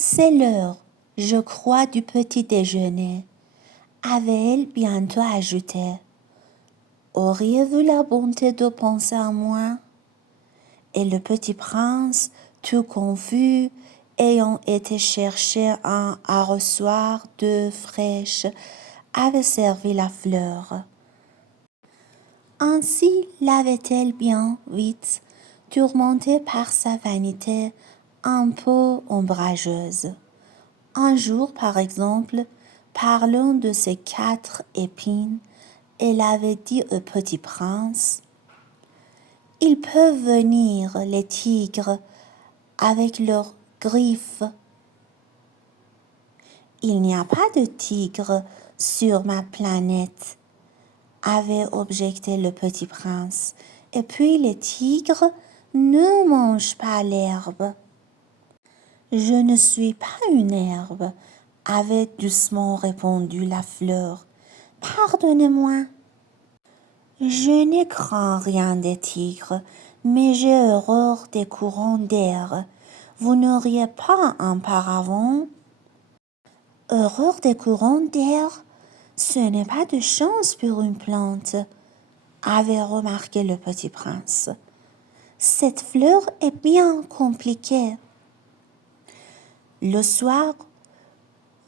C'est l'heure, je crois, du petit déjeuner, avait-elle bientôt ajouté. Auriez-vous la bonté de penser à moi? Et le petit prince, tout confus, ayant été chercher un arrosoir d'eau fraîche, avait servi la fleur. Ainsi l'avait-elle bien vite, tourmentée par sa vanité un peu ombrageuse. Un jour, par exemple, parlant de ces 4 épines, elle avait dit au petit prince: « Ils peuvent venir, les tigres, avec leurs griffes. » « Il n'y a pas de tigres sur ma planète, » avait objecté le petit prince. « Et puis les tigres ne mangent pas l'herbe. » « Je ne suis pas une herbe, » avait doucement répondu la fleur. « Pardonnez-moi. Je ne crains rien des tigres, mais j'ai horreur des courants d'air. Vous n'auriez pas un paravent? » « Horreur des courants d'air? Ce n'est pas de chance pour une plante, » avait remarqué le petit prince. « Cette fleur est bien compliquée. Le soir,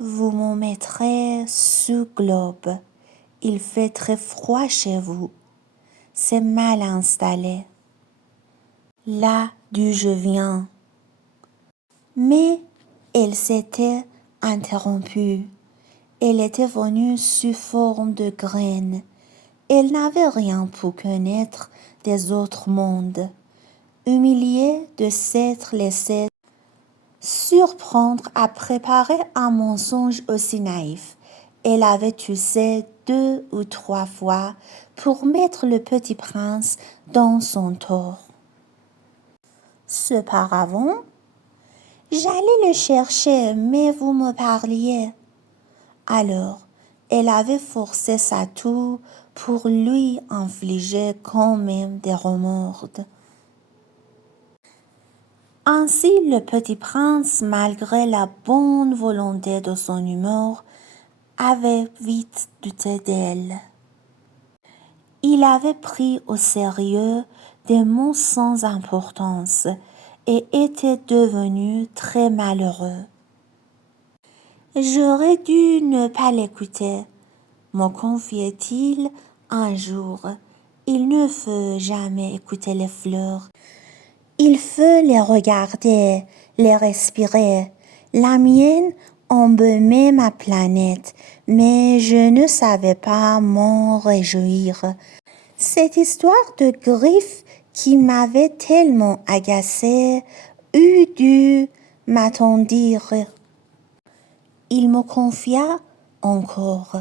vous m'en mettrez sous globe. Il fait très froid chez vous. C'est mal installé. Là d'où je viens. » Mais elle s'était interrompue. Elle était venue sous forme de graine. Elle n'avait rien pu connaître des autres mondes. Humiliée de s'être laissée surprendre à préparer un mensonge aussi naïf, elle avait toussé 2 ou 3 fois pour mettre le petit prince dans son tort. Ce paravent, j'allais le chercher, mais vous me parliez. Alors, elle avait forcé sa toux pour lui infliger quand même des remords. Ainsi, le petit prince, malgré la bonne volonté de son humeur, avait vite douté d'elle. Il avait pris au sérieux des mots sans importance et était devenu très malheureux. « J'aurais dû ne pas l'écouter, » me confiait-il un jour. « Il ne faut jamais écouter les fleurs. Il faut les regarder, les respirer. La mienne embaumait ma planète, mais je ne savais pas m'en réjouir. Cette histoire de griffes qui m'avait tellement agacée eût dû m'attendrir. » Il me confia encore.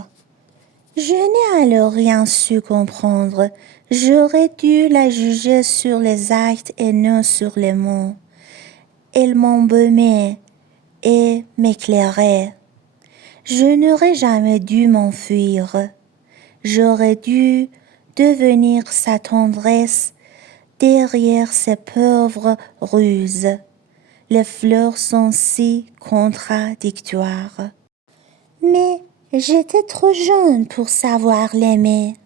Je n'ai alors rien su comprendre. J'aurais dû la juger sur les actes et non sur les mots. Elle m'embaumait et m'éclairait. Je n'aurais jamais dû m'enfuir. J'aurais dû devenir sa tendresse derrière ses pauvres ruses. Les fleurs sont si contradictoires. Mais j'étais trop jeune pour savoir l'aimer.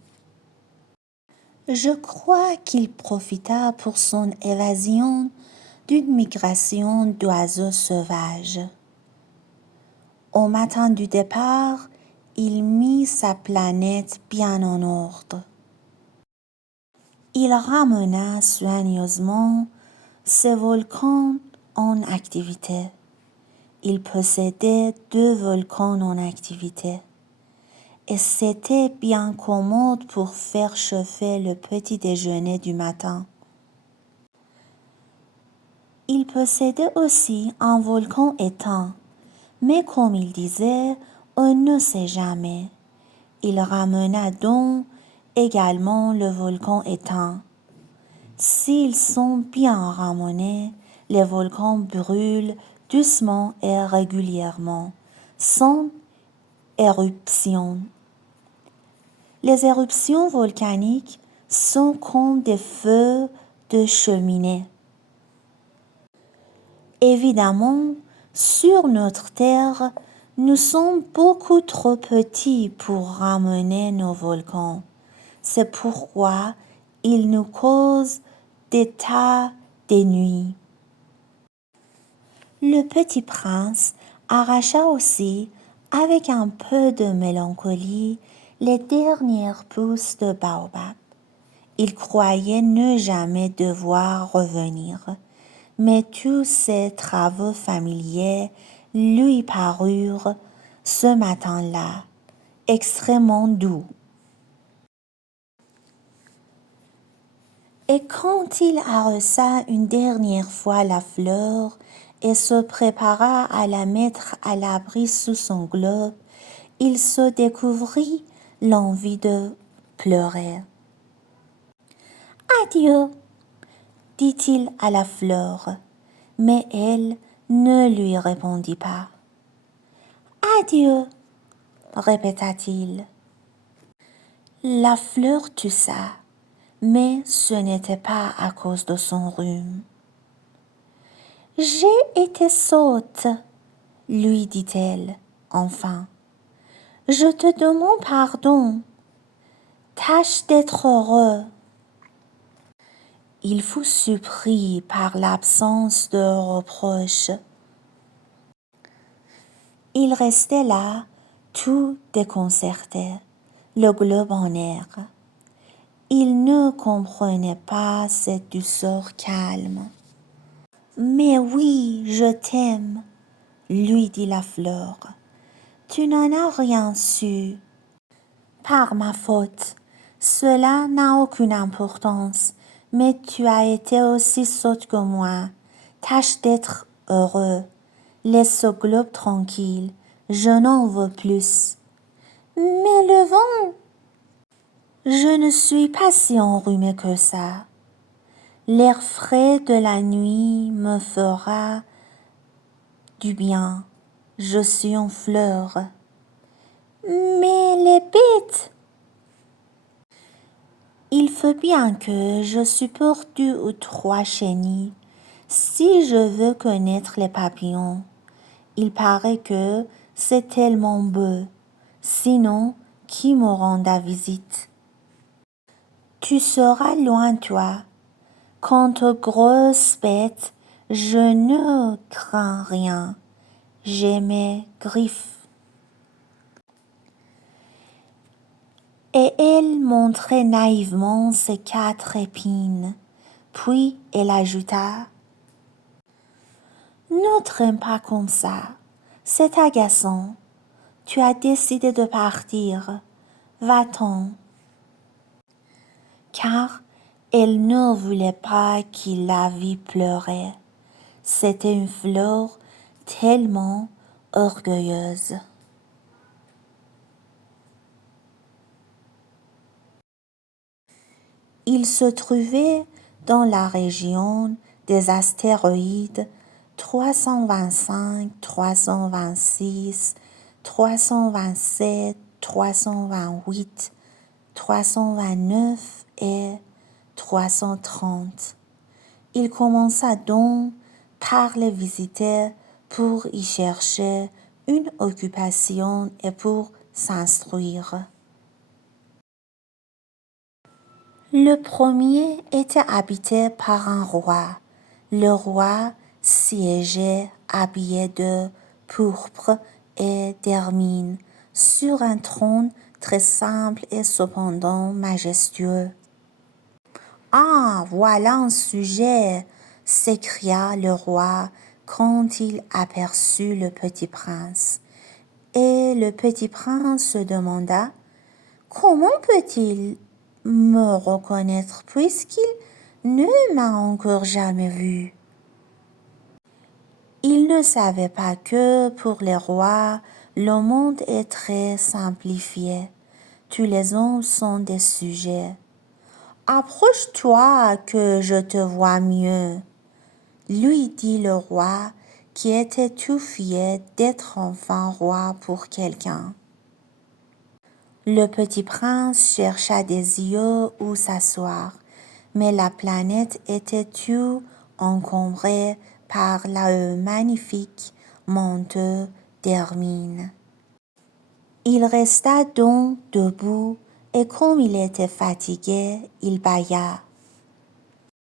Je crois qu'il profita pour son évasion d'une migration d'oiseaux sauvages. Au matin du départ, il mit sa planète bien en ordre. Il ramena soigneusement ses volcans en activité. Il possédait 2 volcans en activité. Et c'était bien commode pour faire chauffer le petit déjeuner du matin. Il possédait aussi un volcan éteint, mais comme il disait, on ne sait jamais. Il ramena donc également le volcan éteint. S'ils sont bien ramenés, les volcans brûlent doucement et régulièrement, sans éruption. Les éruptions volcaniques sont comme des feux de cheminée. Évidemment, Sur notre terre, nous sommes beaucoup trop petits pour ramener nos volcans. C'est pourquoi ils nous causent des tas d'ennuis. Le petit prince arracha aussi, avec un peu de mélancolie, les dernières pousses de baobab. Il croyait ne jamais devoir revenir, mais tous ces travaux familiers lui parurent, ce matin-là, extrêmement doux. Et quand il arrosa une dernière fois la fleur et se prépara à la mettre à l'abri sous son globe, il se découvrit l'envie de pleurer. « Adieu !» dit-il à la fleur, mais elle ne lui répondit pas. « Adieu !» répéta-t-il. La fleur toussa, mais ce n'était pas à cause de son rhume. « J'ai été sotte, lui dit-elle, enfin. Je te demande pardon. Tâche d'être heureux. » Il fut surpris par l'absence de reproche. Il restait là, tout déconcerté, le globe en air. Il ne comprenait pas cette douceur calme. « Mais oui, je t'aime, » lui dit la fleur. « Tu n'en as rien su. Par ma faute, cela n'a aucune importance, mais tu as été aussi sotte que moi. Tâche d'être heureux. Laisse ce globe tranquille. Je n'en veux plus. »« Mais le vent !»« Je ne suis pas si enrhumée que ça. L'air frais de la nuit me fera du bien. Je suis en fleur. »« Mais les bêtes !»« Il faut bien que je supporte 2 ou 3 chenilles si je veux connaître les papillons. Il paraît que c'est tellement beau. Sinon, qui me renda visite? Tu seras loin, toi. Quant aux grosses bêtes, je ne crains rien. J'ai mes griffes. Et elle montrait naïvement ses 4 épines. Puis elle ajouta: « Ne traîne pas comme ça. C'est agaçant. Tu as décidé de partir. Va-t'en. » Car elle ne voulait pas qu'il la vît pleurer. C'était une fleur tellement orgueilleuse. Il se trouvait dans la région des astéroïdes 325, 326, 327, 328, 329 et 330. Il commença donc par les visiter pour y chercher une occupation et pour s'instruire. Le premier était habité par un roi. Le roi siégeait habillé de pourpre et d'hermine sur un trône très simple et cependant majestueux. « Ah, voilà un sujet !» s'écria le roi quand il aperçut le petit prince. Et le petit prince se demanda: « Comment peut-il me reconnaître puisqu'il ne m'a encore jamais vu? » Il ne savait pas que pour les rois, le monde est très simplifié. Tous les hommes sont des sujets. « Approche-toi que je te vois mieux, » lui dit le roi qui était tout fier d'être enfin roi pour quelqu'un. Le petit prince chercha des yeux où s'asseoir, mais la planète était tout encombrée par la haie magnifique manteau d'hermine. Il resta donc debout et comme il était fatigué, il bâilla.